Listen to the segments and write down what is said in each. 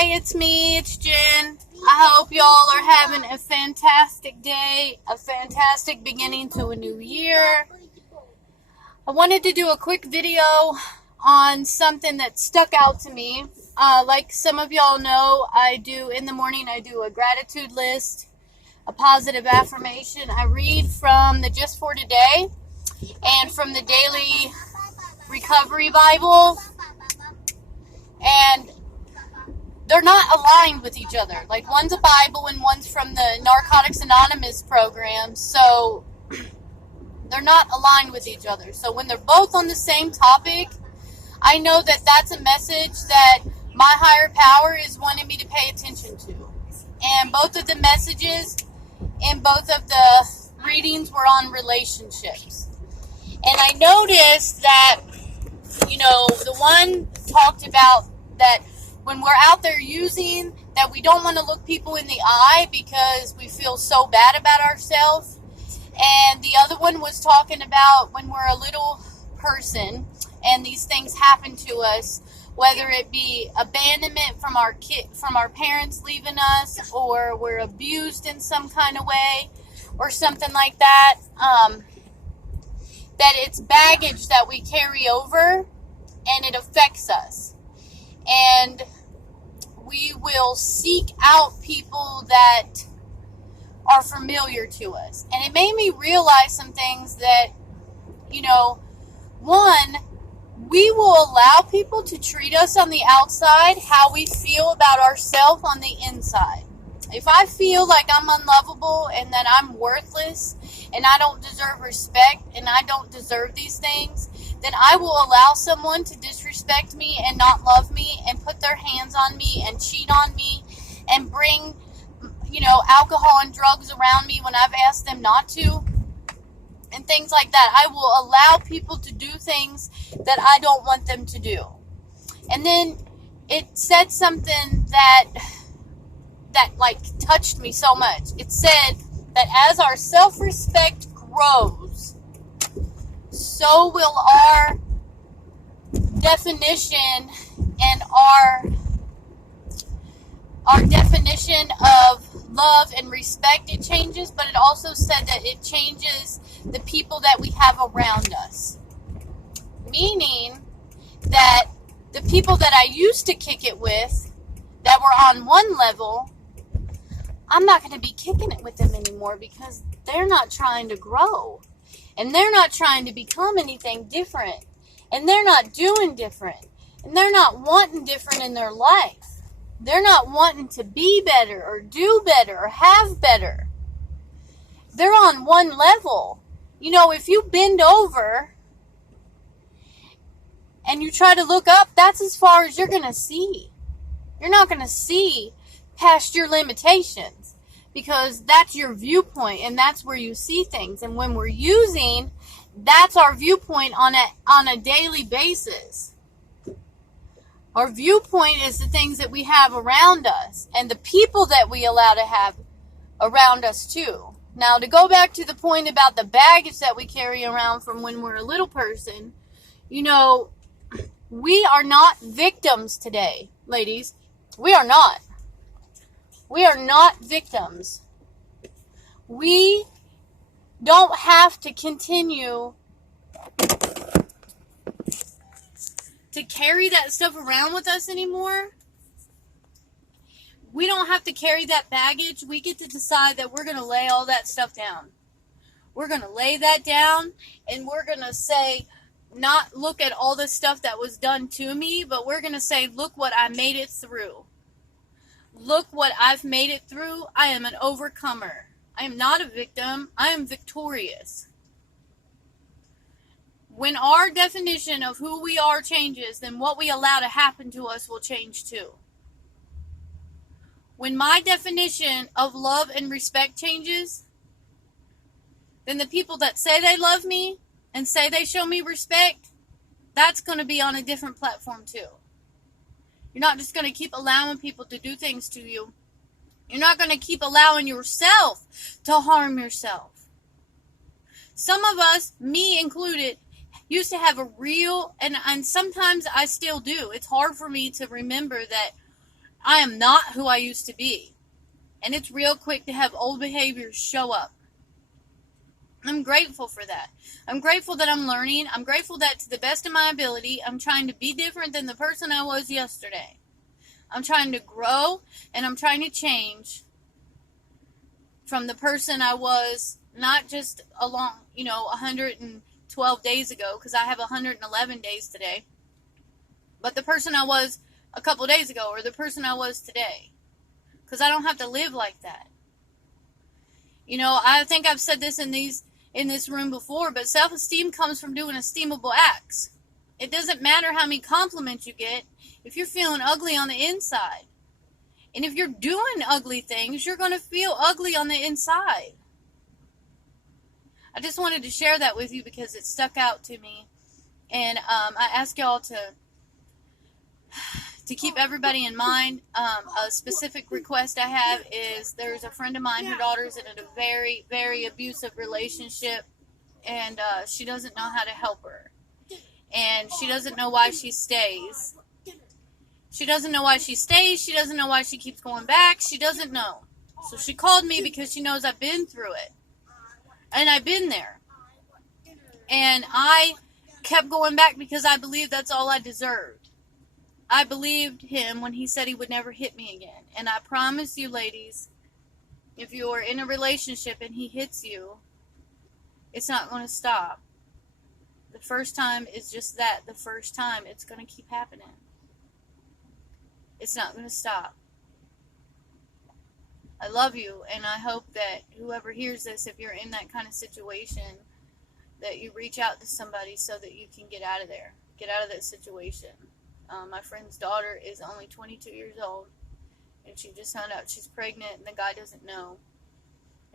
Hi, it's me, it's Jen. I hope y'all are having a fantastic day, a fantastic beginning to a new year. I wanted to do a quick video on something that stuck out to me. Like some of y'all know, in the morning I do a gratitude list, a positive affirmation. I read from the Just for Today and from the Daily Recovery Bible, and they're not aligned with each other. Like, one's a Bible and one's from the Narcotics Anonymous program, so they're not aligned with each other. So when they're both on the same topic, I know that that's a message that my higher power is wanting me to pay attention to. And both of the messages in both of the readings were on relationships. And I noticed that, the one talked about that when we're out there using, that we don't want to look people in the eye because we feel so bad about ourselves. And the other one was talking about when we're a little person and these things happen to us, whether it be abandonment from our parents leaving us, or we're abused in some kind of way or something like that, that it's baggage that we carry over and it affects us. And we will seek out people that are familiar to us. And it made me realize some things that, one, we will allow people to treat us on the outside how we feel about ourselves on the inside. If I feel like I'm unlovable and that I'm worthless and I don't deserve respect and I don't deserve these things, then I will allow someone to disrespect me and not love me and put their hands on me and cheat on me and bring, alcohol and drugs around me when I've asked them not to, and things like that. I will allow people to do things that I don't want them to do. And then it said something that touched me so much. It said that as our self-respect grows, so will our definition and our definition of love and respect, it changes. But it also said that it changes the people that we have around us. Meaning that the people that I used to kick it with, that were on one level, I'm not going to be kicking it with them anymore because they're not trying to grow. And they're not trying to become anything different. And they're not doing different. And they're not wanting different in their life. They're not wanting to be better or do better or have better. They're on one level. If you bend over and you try to look up, that's as far as you're going to see. You're not going to see past your limitations because that's your viewpoint and that's where you see things. And when we're using, that's our viewpoint on a daily basis. Our viewpoint is the things that we have around us and the people that we allow to have around us too. Now, to go back to the point about the baggage that we carry around from when we're a little person, we are not victims today, ladies. We are not. We are not victims. We don't have to continue to carry that stuff around with us anymore. We don't have to carry that baggage. We get to decide that we're going to lay all that stuff down. We're going to lay that down and we're going to say, not look at all the stuff that was done to me, but we're going to say, look what I made it through. Look what I've made it through. I am an overcomer. I am not a victim. I am victorious. When our definition of who we are changes, then what we allow to happen to us will change too. When my definition of love and respect changes, then the people that say they love me and say they show me respect, that's going to be on a different platform too. You're not just going to keep allowing people to do things to you. You're not going to keep allowing yourself to harm yourself. Some of us, me included, used to have a real, and sometimes I still do. It's hard for me to remember that I am not who I used to be. And it's real quick to have old behaviors show up. I'm grateful for that. I'm grateful that I'm learning. I'm grateful that to the best of my ability, I'm trying to be different than the person I was yesterday. I'm trying to grow and I'm trying to change from the person I was not just 112 days ago, because I have 111 days today, but the person I was a couple days ago or the person I was today. Because I don't have to live like that. I think I've said this in this room before, but self-esteem comes from doing esteemable acts. It doesn't matter how many compliments you get if you're feeling ugly on the inside. And if you're doing ugly things, you're going to feel ugly on the inside. I just wanted to share that with you because it stuck out to me. And I ask y'all to keep everybody in mind. A specific request I have is there's a friend of mine, her daughter's in a very, very abusive relationship, and she doesn't know how to help her. And she doesn't know why she stays. She doesn't know why she stays. She doesn't know why she keeps going back. She doesn't know. So she called me because she knows I've been through it. And I've been there. And I kept going back because I believed that's all I deserved. I believed him when he said he would never hit me again. And I promise you, ladies, if you are in a relationship and he hits you, it's not going to stop. The first time is just that. The first time, it's going to keep happening. It's not going to stop. I love you, and I hope that whoever hears this, if you're in that kind of situation, that you reach out to somebody so that you can get out of there. Get out of that situation. My friend's daughter is only 22 years old, and she just found out she's pregnant, and the guy doesn't know.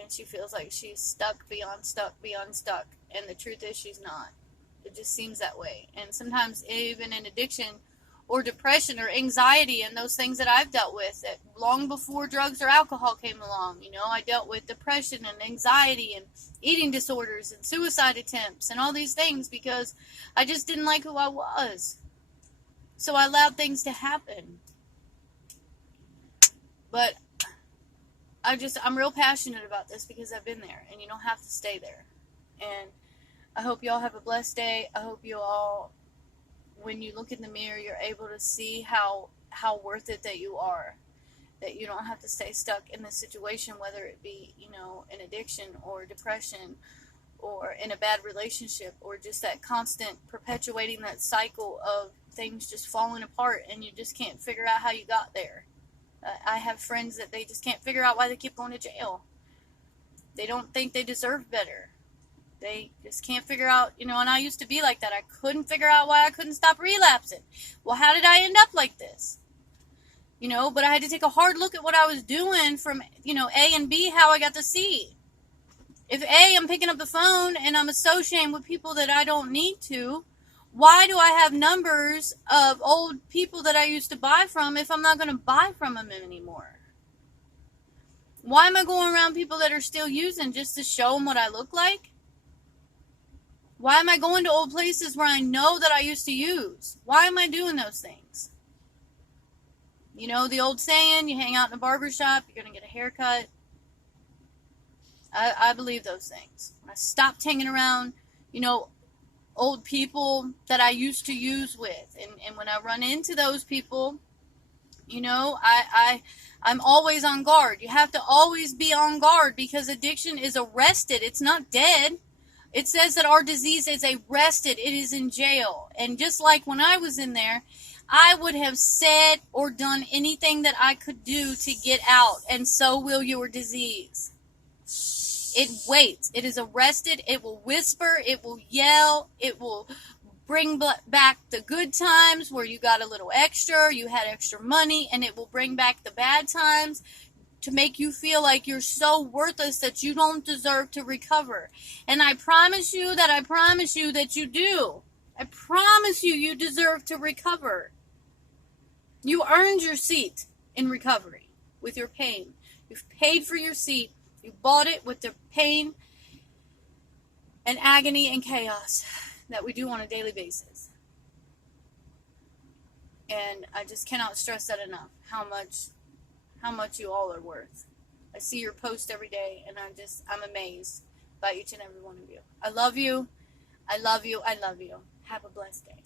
And she feels like she's stuck beyond stuck beyond stuck. And the truth is she's not. It just seems that way. And sometimes even in addiction or depression or anxiety and those things that I've dealt with, that long before drugs or alcohol came along, I dealt with depression and anxiety and eating disorders and suicide attempts and all these things because I just didn't like who I was. So I allowed things to happen. But I'm real passionate about this because I've been there, and you don't have to stay there. And I hope you all have a blessed day. I hope you all, when you look in the mirror, you're able to see how worth it that you are. That you don't have to stay stuck in this situation, whether it be, an addiction or depression or in a bad relationship or just that constant perpetuating that cycle of things just falling apart and you just can't figure out how you got there. I have friends that they just can't figure out why they keep going to jail. They don't think they deserve better. They just can't figure out, and I used to be like that. I couldn't figure out why I couldn't stop relapsing. Well, how did I end up like this? But I had to take a hard look at what I was doing from, A and B, how I got to C. If A, I'm picking up the phone and I'm associating with people that I don't need to, why do I have numbers of old people that I used to buy from if I'm not going to buy from them anymore? Why am I going around people that are still using just to show them what I look like? Why am I going to old places where I know that I used to use? Why am I doing those things? The old saying, you hang out in a barber shop, you're going to get a haircut. I believe those things. I stopped hanging around, old people that I used to use with. And when I run into those people, I'm always on guard. You have to always be on guard because addiction is arrested. It's not dead. It says that our disease is arrested. It is in jail. And just like when I was in there, I would have said or done anything that I could do to get out. And so will your disease. It waits. It is arrested. It will whisper. It will yell. It will bring back the good times where you got a little extra, you had extra money, and it will bring back the bad times to make you feel like you're so worthless that you don't deserve to recover. And I promise you that you do. I promise you deserve to recover. You earned your seat in recovery with your pain. You've paid for your seat. You bought it with the pain and agony and chaos that we do on a daily basis. And I just cannot stress that enough, how much you all are worth. I see your post every day, and I'm amazed by each and every one of you. I love you. I love you. I love you. Have a blessed day.